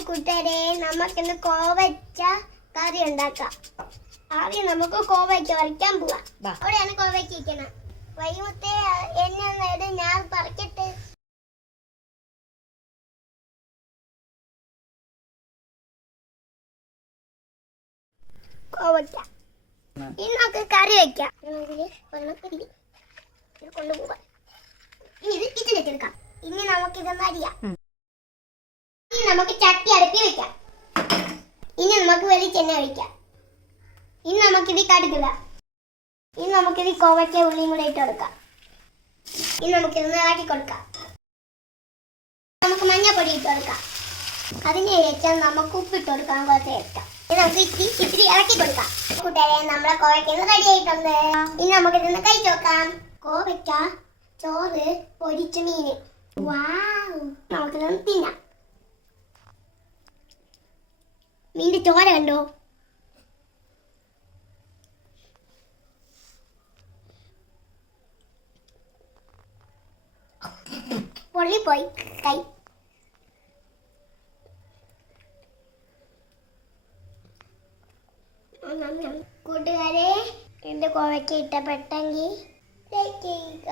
Hi കൂട്ടുകാരെ, നമുക്കിന്ന് കോവയ്ക്ക കറി ഉണ്ടാക്കാം. ആദ്യം നമുക്ക് കോവയ്ക്ക വരയ്ക്കാൻ പോവാം. അവിടെയാണ് കോവയ്ക്ക ഇരിക്കുന്നത്. വൈകുന്നത്തെ എന്നെ ഞാൻ പറിക്കട്ടെ. കോവയ്ക്ക ഇനി നമുക്ക് കറി വയ്ക്കാം. കൊണ്ടുപോകാം. ഇനി ഇത് കിച്ചണിലേക്ക് എടുക്കാം. ഇനി നമുക്കിതൊന്ന് അരിയാം. ഇനി നമുക്ക് ചട്ടി അടുപ്പി വെക്കാം. ഇനി നമുക്ക് വെളിച്ചെണ്ണ ഒഴിക്കാം. ഇനി നമുക്കിത് കടുകില്ല. ഇനി നമുക്കിത് കോവയ്ക്ക ഉള്ളിയും കൂടെ ഇട്ട് കൊടുക്കാം. ഇനി നമുക്കിതൊന്ന് ഇളക്കി കൊടുക്കാം. നമുക്ക് മഞ്ഞപ്പൊടി ഇട്ട് കൊടുക്കാം. അതിന് ശേഷം നമുക്ക് ഉപ്പിട്ട് കൊടുക്കാം. കുറച്ച് ചേർക്കാം. ഇനി നമുക്ക് ഇത്തിരി ഇളക്കി കൊടുക്കാം. കൂട്ടുകാരെ, നമ്മളെ കോവയ്ക്ക റെഡി ആയിട്ടുണ്ട്. ഇനി നമുക്കിതൊന്ന് കഴിച്ചു നോക്കാം. കോവയ്ക്ക, ചോറ്, പൊരിച്ച മീന്. വാവ്, നമുക്കിതൊന്ന് തിന്നാം. മീൻ്റെ ചോര കണ്ടോ? പൊള്ളിപ്പോയി കൈ. കൂട്ടുകാരെ, എൻ്റെ കോവയ്ക്ക് ഇഷ്ടപ്പെട്ടെങ്കിൽ ലൈക്ക് ചെയ്യുക.